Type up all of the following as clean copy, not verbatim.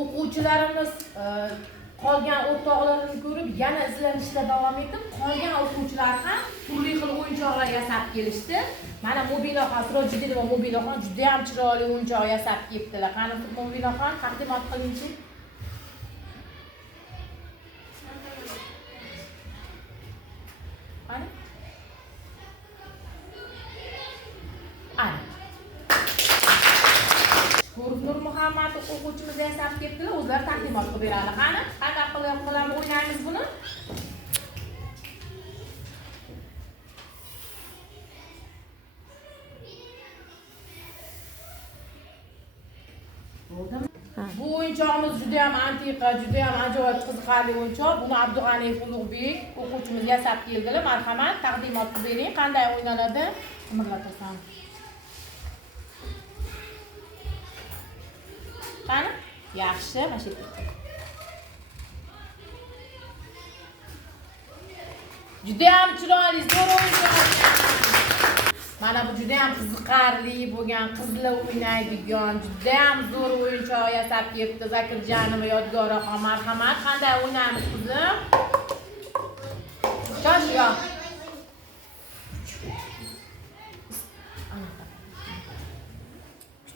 O'quvchilarimiz qolgan o'rtoqlarini ko'rib yana izlanishda davom etib, qolgan o'quvchilar ham turli xil o'yinchoqlar yasab kelishdi. Mana Mobilaxon, Sirojidinova Mobilaxon juda ham chiroyli o'yinchoq yasab kelibdilar. Qani Mobilaxon taqdimot qilingchi. Qani? Ana. Nur Muhammad o'quvchimiz yasab kelibdilar, o'zlari taqdimot qilib beradi. Qani? Qanday qilib o'ynaymiz buni? Bo'ldimi? Bu o'yinchoqimiz juda ham antiqa, juda ham ajoyib qiziqarli o'yinchoq. Buni Abdug'aniyev Ulug'bek o'quvchimiz yasab keldilar. Marhamat, taqdimot qilib bering. Qanday o'ynaladi? Qimirlatasan. Qani? Yaxshi, mana shu yerda. Juda ham chiroyli, zo'r o'yinchoq. Mana bu juda ham qiziqarli bo'lgan, qizlar o'ynaydigan, juda ham zo'r o'yinchoq yasab kelibdi Zakirjanova Yodgoraxon. Marhamat, qanday o'ynaymiz qizim? Yosh yo'q.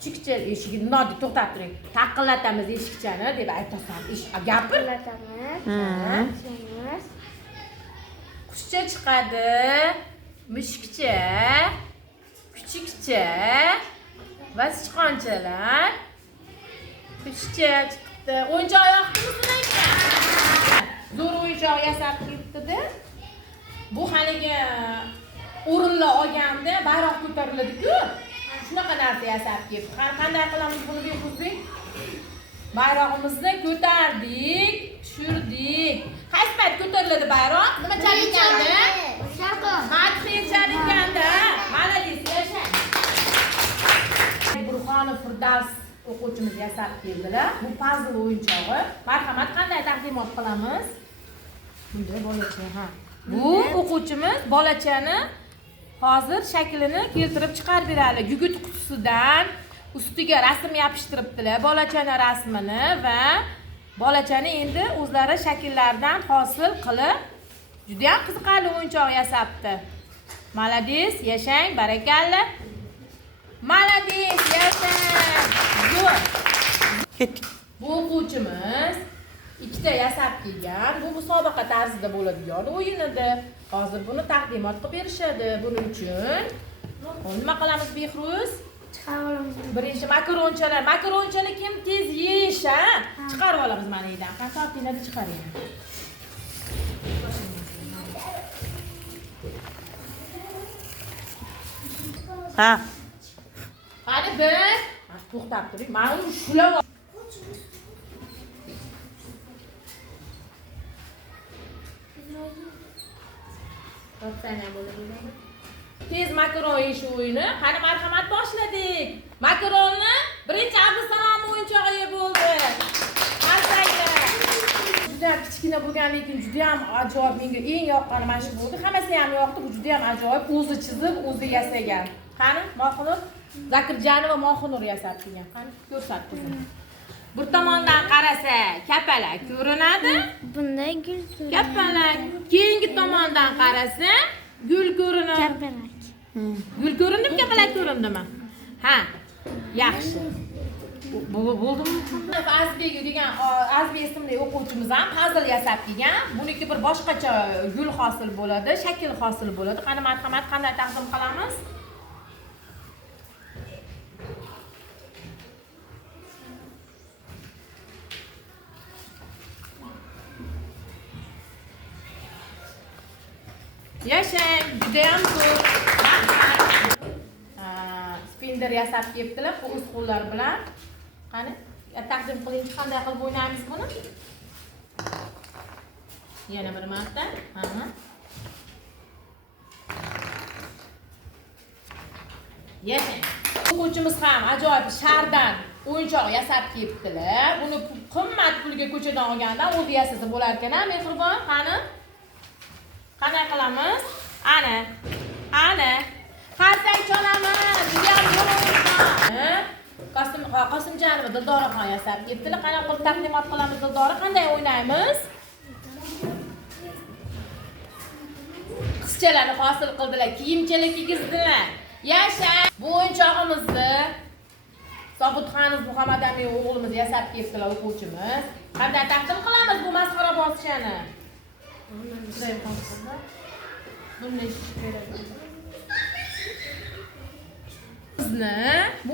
Kichikcha eshigini noddi to'xtab turing. Taqillatamiz eshikchani deb aytasan. Gapir. Taqillatamiz. Qushcha chiqadi, mushukcha, kuchukcha va sichqonchalar. Qushcha chiqdi. O'yinchoq yoqdimi sizlarga? Zo'r o'yinchoq yasab ketdi-da. Bu haligi o'rinlar olganda bayroq ko'tariladi-ku. Shunaqa narsa yasab kelibdi. Qanday qilamiz buni Behruzbek? Bayrog'imizni ko'tardik, tushirdik. Qaysi payt ko'tariladi bayroq? Nima chalinganda? Madhiya chalinganda. Malades, yashang. Burxonov Firdavs o'quvchimiz yasab keldilar. Bu puzzle o'yinchog'i. Marhamat, qanday taqdimot qilamiz? Bunday bolacha, ha. Bu o'quvchimiz bolachani hozir shaklini keltirib chiqarib beradi. Gugurt qutisidan ustiga rasm yopishtiribdilar, bolachani rasmini va bolachani endi o'zlari shakllaridan hosil qilib juda ham qiziqarli o'yinchoq yasabdi. Malades, yashang, barakalla. Malades, yashang. Zo'r. Bu o'quvchimiz ikkita yasab kelgan. Bu musobaqa tarzida bo'ladigan o'yin edi. Hozir buni taqdimot qilib berishadi. Buning uchun nima qilamiz Behruz? Birinchi makaronchalar. Makaronchani kim tez yeyish, ha? Chiqarib olamiz mana yerdan. Qanday chiqaring. Ha. Qani bir. To'xtab turing. Men uni shulab tez makaron yeyish o'yini. Qani marhamat boshladik. Makaronni birinchi Abdusalom o'yinchog'iga bo'ldi. Qarsaklar. Juda kichkina bo'lgan, lekin juda ham ajoyib. Menga eng yoqqani mana shu bo'ldi. Hammasi ham yoqdi. Bu juda ham ajoyib. O'zi chizib, o'zi yasagan. Qani Mohunur Zakirjanova Mohunur yasab kelgan. Qani ko'rsat qizim. Bir tomondan qarasa kapalak ko'rinadi. Bunday gul ko'rinadi. Kapalak. Keyingi tomondan qarasa gul ko'rinadi. Kapalak. Gul ko'rindimi, kapalak ko'rindimi? Ha. Yaxshi. Bo'ldimi? Azbek degan Azbek ismli o'quvchimiz ham puzzle yasab kelgan. Buniki bir boshqacha gul hosil bo'ladi, shakl hosil bo'ladi. Qani marhamat, qanday taqdim qilamiz? Yashang, juda ham zo'r. Spinner yasab kelibdilar, o'z qo'llari bilan. Qani, taqdim qilingchi, qanday qilib o'ynaymiz buni? Yana bir marta. Yashang. O'quvchimiz ham ajoyib shardan o'yinchoq yasab kelibdilar. Buni qimmat pulga ko'chadan olgandan o'zi yasasa bo'lar ekan, mehribon. Qani? Qanday qilamiz? Ana. Qarsak chalamiz. Juda ham zo'r o'yinchoq. Qosimjonova Dildoraxon yasab ketdilar. Qanaqa qilib taqdimot qilamiz Dildora? Qanday o'ynaymiz? Qizchalarni hosil qildilar, kiyimchilik kiygizdilar. Yasha! Bu o'yinchog'imizni Sobitxonov Muhammad Amin o'g'limiz yasab ketdilar, o'quvchimiz. Qanday taqdim qilamiz bu masxara bosishani? Bunday ish kerak. Bizni bu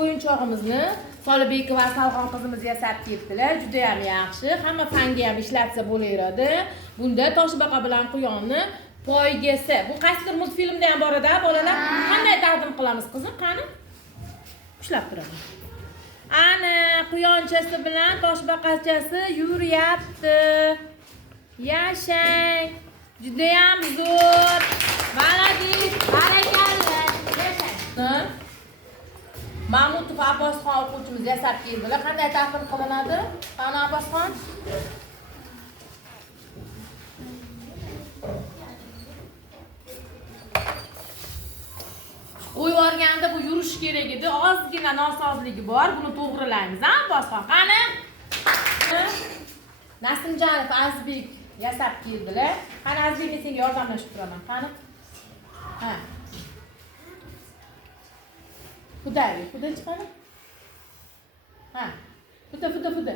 o'yinchog'imizni Solibekova Salxon qizimiz yasab ketdilar. Juda ham yaxshi. Hamma fanga ham ishlatsa bo'laveradi. Bunda Toshbaqa bilan Quyonni poygasi. Bu qaysidir multfilmda ham bor edi, bolalar. Qanday taqdim qilamiz qizim? Qani? Ushlab turaman. Ana Quyonchasi bilan Toshbaqachasi yuryapti. Yashang. Juda ham zo'r. Malades, barakalla. Yashang. Mahmudov Abbosxon o'quvchimiz yasab keldilar. Qanday taqdim qilinadi? Qani Abbosxon? Qo'yib yuborganda bu yurish kerak edi. Ozgina nosozligi bor. Buni to'g'rilaymiz, ha, Abbosxon? Qani? Nasimjonov Azbek yasab keldilar. Qani Azbek, senga yordamlashib turaman. Qani? Ha. Xudo chiqadi. Ha. Fuda.